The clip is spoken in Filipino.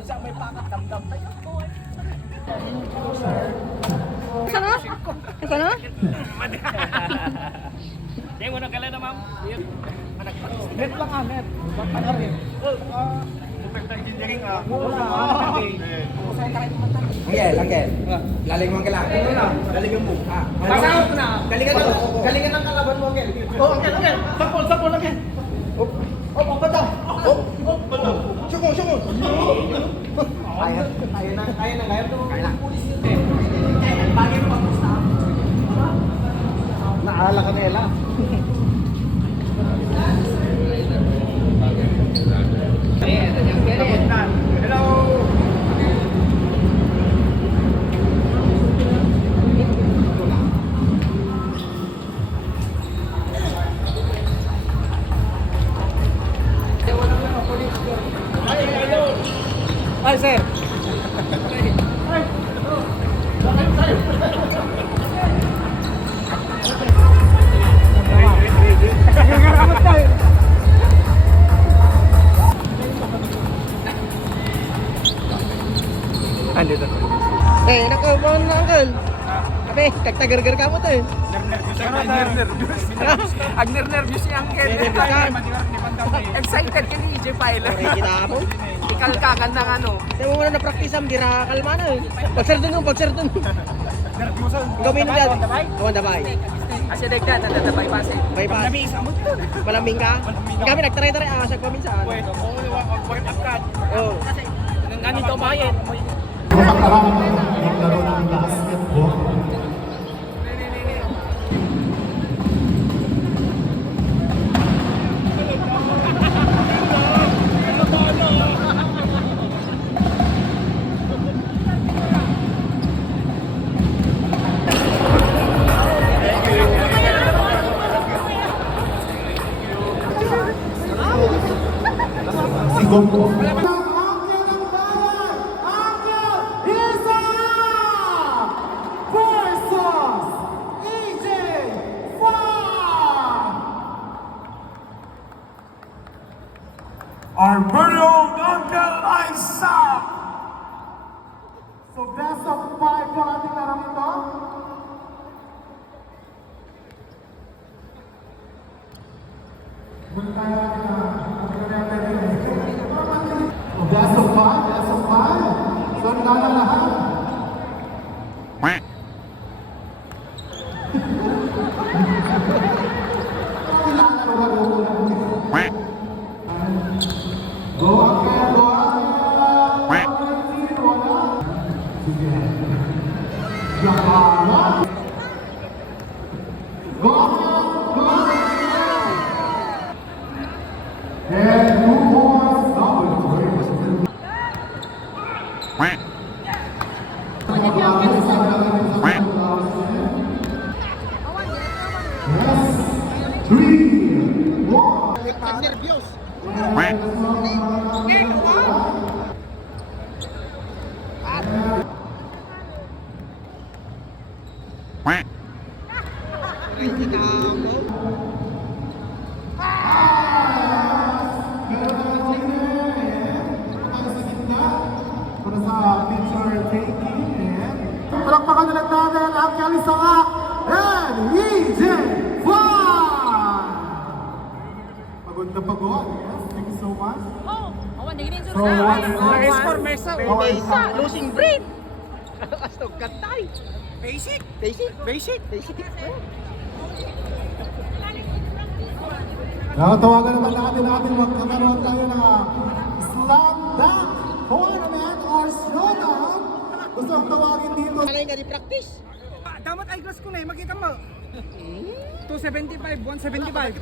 Sa may pakat, damdam tayo. Sana? Sana? Hindi mo na kala na, ma'am. Net lang net. Ano rin? Engineering Angel. Galing mo ang kailangan. Galing yung book. Pasahod na. Galingan ng kalaban mo, Angel. Angel. Sapol, Angel. Bata. Syukong. Kaya na. Bagay mo pang gusto. Naala ka nila. Hello. Ay, sir. Andito. Nakabawang na uncle. Ape, tagtagargar ka mo to eh. Agner-nervous si Angel. Excited ka ni EJ Pilot. Kita mo. Ikalkakan ng ano. Sabi mo na na-practice ang bira kalma na eh. Pagsar dun. Gawin mo dyan. Awan dabay. Kasi dagdag, natatabay pa siya. Bypass. Malaming ka? Kami nagtaray-taray sa paminsan. Oo. Ganito mayan. Naglaro ng basketball. Si Goku. Our very own Uncle Isaac! So best of 5 po ating larong ito. So best of 5. So nagkala lahat. Palakpakan na natin ang Kalisanga and EJ Fly! Pagod na pagod. Yes, thank you so much. So, Mesa. Losing breed. Astog katay. Basic. Tawagan naman natin magkakaroon tayo ng slam dunk tournament or showdown. Gusto ang tawagin dito. Kalahin ka di practice. Damat eyeglass ko na eh. Makita mo. 275, 175.